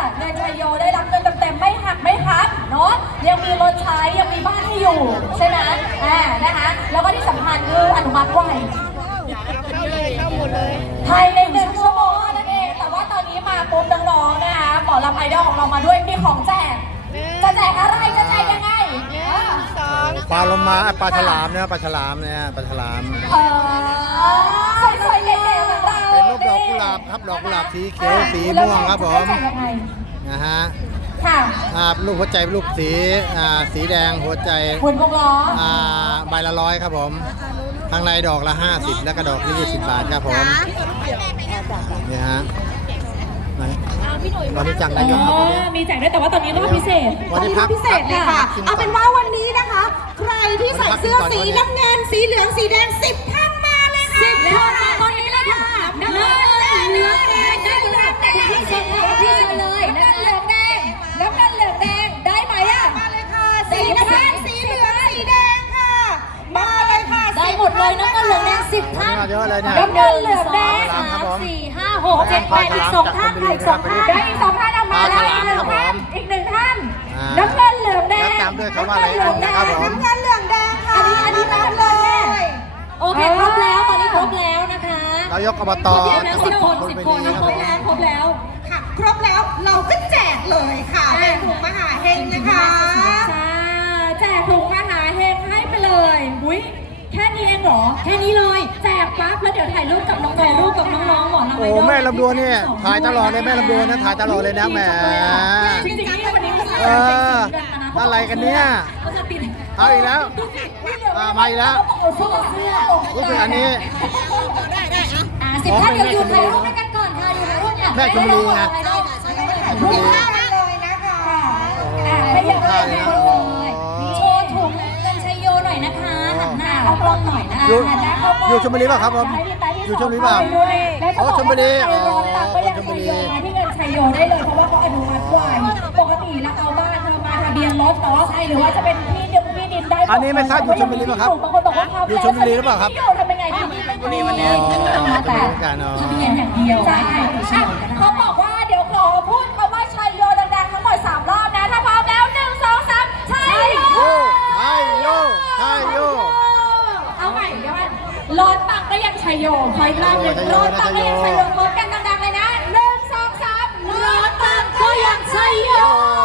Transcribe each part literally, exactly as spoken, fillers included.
เงินชัยโยได้รับเงินเต็มๆไม่หักไม่พักเนาะยังมีรถใช้ยังมีบ้านให้อยู่ใช่ไหมอ่านะคะแล้วก็ที่สำคัญคืออนุมัติไวภายในหนึ่งชั่วโมงนั่นเองแต่ว่าตอนนี้มาปุ๊บน้องๆนะคะหมอลำไอดอลของเรามาด้วยมีของแจกจะแจกอะไรจะแจกยังไงปลาลมมาปลาฉลามเนี่ยปลาฉลามเนี่ยปลาฉลามเออสวยๆเก๋ๆเหมือนเราเป็นรูปดอกกุหลาบครับดอกกุหลาบสีเขียวสีม่วงครับผมนะฮะค่ะรูปหัวใจรูปสีอ่าสีแดงหัวใจหุ่นวงล้ออ่าใบละร้อยครับผมข้างในดอกละห้าสิบแล้วก็ดอกละยี่สิบบาทครับผมนี่ฮะวันนี้จังได้ยกครับวันนี้มีแจกด้วยแต่ว่าตอนนี้รอบพิเศษวันนี้พักพิเศษเลยค่ะเอาเป็นว่าวันนี้นะคะใครที่ใส่เสื้อสีน้ำเงินสีเหลืองสีแดงสิบท่านมาเลยค่ะสิบท่านมาตอนนี้เลยค่ะน้ำเงินเหลืองแดงได้เหลืองแดงที่เชิญที่เชิญเลยน้ำเงินเหลืองแดงน้ำเงินเหลืองแดงได้ไหมอ่ะมาเลยค่ะสีน้ำเงินสีเหลืองสีแดงค่ะมาเลยค่ะได้หมดเลยน้ำเงินเหลืองแดงสิบท่านเยอะเลยเนี่ยน้ำเงินเหลืองแดงสามสี่ห้าหกเจ็ดแปดอีกสองท่านอีกสองท่านได้อีกสองท่านเอามาแล้วอีกหนึ่งท่านอีกหนึ่งท่านน้ำเงินเหลืองแดงตามด้วยคำว่าอะไรนะครับผมน้ำเงินเหลืองแดงค่ะอันนี้อันนี้มาเลยโอเคครบแล้วตอนนี้ครบแล้วนะคะเรายกอบตสิบคนสิบคนครบแล้วครบแล้วค่ะครบแล้วเราก็แจกเลยค่ะเป็นถุงมหาเฮงนะคะแจกถุงมหาเฮงให้ไปเลยอุ้ยแค่นี้เองเหรอแค่นี้เลยแจกปั๊บแล้วเดี๋ยวถ่ายรูปกับน้องถ่ายรูปกับน้องๆหมอลำไอดอลโอ้แม่ลำดวนเนี่ยถ่ายตลอดเลยแม่ลำดวนนะถ่ายตลอดเลยนะแหมจริงๆวันนี้เอออะไรกันเนี่ยเอาอีกแล้วมาอีกแล้วรู้สึกอันนี้สิบท่านเดี๋ยวอยู่ถ่ายรูปกันก่อนค่ะอยู่ถ่ายรูปเนี่ยแม่ชมบุรีนะทุกท่านเลยนะคะให้เยอะเลยโชว์ถุงเงินชัยโยหน่อยนะคะหันหน้าเข้ากล้องหน่อยนะอยู่ชมบุรีป่ะครับผมอยู่ชมบุรีป่ะอ๋อชมบุรีอ๋อชมบุรีที่เงินชัยโยได้เลยเพราะว่าเขาอนุมัติไวปกติแล้วเอาบ้านเธอมาทะเบียนรถแต่ว่าใช่หรือว่าจะเป็นที่ดินที่ดินได้อันนี้ไม่ทราบอยู่ชลบุรีป่ะครับบางคนบอกว่าอยู่ชลบุรีหรือเปล่าครับอยู่ทำยังไงที่นี่เป็นบุรีวันนี้แต่ทะเบียนอย่างเดียวใช่เขาบอกว่าเดี๋ยวขอพูดคำว่าชัยโยดังๆทั้งหมดสามรอบนะถ้าพร้อมแล้วหนึ่งสองสามชัยโยชัยโยชัยโยเอาใหม่เดี๋ยวมันร้อนปังก็ยังชัยโยคอยรอบหนึ่งร้อนปังก็ยังชัยโยพร้อมกันดังๆเลยนะหนึ่งสองสามร้อนปังก็ยังชัยโย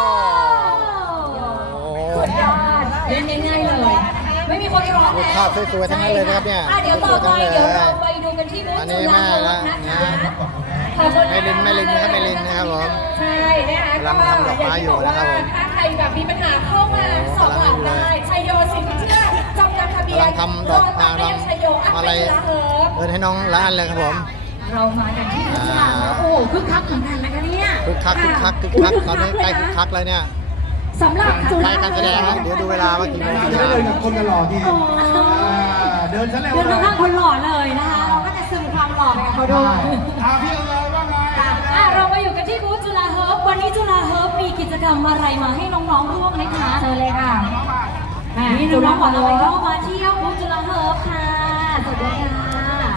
สุดยอดเล่นง่ายๆเลยไม่มีคนร้องแล้วภาพสวยๆทั้งนั้นเลยนะครับเนี่ยเดี๋ยวต่อไปเดี๋ยวเราไปดูกันที่บูธจุฬาภรณ์นะคะไม่ลินไม่ลินนะครับไม่ลินนะครับผมใช่นะคะก็อย่างที่บอกว่าถ้าใครแบบมีปัญหาเข้ามาสอบถามได้ชัยโยสินเชื่อจำนำทะเบียนกำลังทำดอกนางรำอะไรเดินให้น้องร้านเลยครับผมเรามากันที่บูธจุฬาโอ้คึกคักเหมือนกันนะคะเนี่ยคึกคักคึกคักคึกคักตอนนี้ใกล้คึกคักเลยเนี่ยสำหรับจุฬาการแสดงนะเดี๋ยวดูเวลาว่ากี่โมงจะได้เลยกับคนหล่อที่เดินชั้นเร็วเดินข้างคนหล่อเลยนะคะเราก็จะซึมความหล่อไปกับเขาด้วยอาพี่อะไรว่าไงอ่ะเรามาอยู่กันที่บูธจุฬาเฮิร์บวันนี้จุฬาเฮิร์บมีกิจกรรมอะไรมาให้น้องๆร่วมนะคะเชิญเลยค่ะนี่น้องๆหมอลำไอดอลมาเที่ยวบูธจุฬาเฮิร์บค่ะสวัสดีค่ะ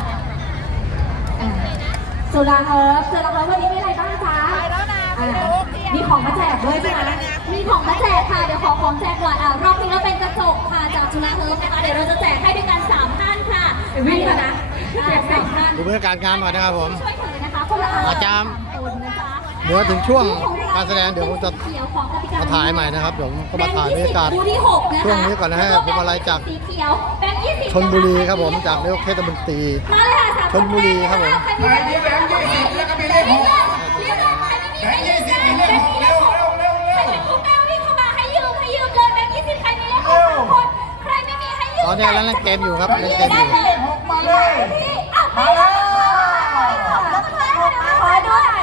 จุฬาเฮิร์บจุฬาเฮิร์บวันนี้มีอะไรบ้างจ๊ะมีของมาแจกด้วยใช่ไหมมีของมาแจกค่ะเดี๋ยวขอของแจกก่อนอ่ะรอบนี้เราเป็นกระจกค่ะจากจุฬาเฮิร์บนะคะเดี๋ยวเราจะแจกให้ด้วยกันสามท่านค่ะวิ่งก่อนนะแจกสามท่านดูบรรยากาศงานก่อนนะครับผมช่วยถือนะคะคนละอาจารย์เดี๋ยวถึงช่วงการแสดงเดี๋ยวผมจะมาถ่ายใหม่นะครับเดี๋ยวผมก็มาถ่ายบรรยากาศช่วงนี้ก่อนนะฮะผมอะไรจากชลบุรีครับผมจากเรียกเทศมนตรีชลบุรีครับผมแบงค์ยี่สิบแล้วก็มีเลขหกแบงค์ยี่สิบมีเลขหกเร็วเร็วเร็วเร็วใครเป็นผู้กล้าวิ่งเข้ามาให้ยืมให้ยืมเลยแบงค์ยี่สิบใครมีเลขหกคนใครไม่มีให้ยืมตอนนี้เล่นเกมอยู่ครับเล่นเกมอยู่มาเลยมาเลยขอด้วย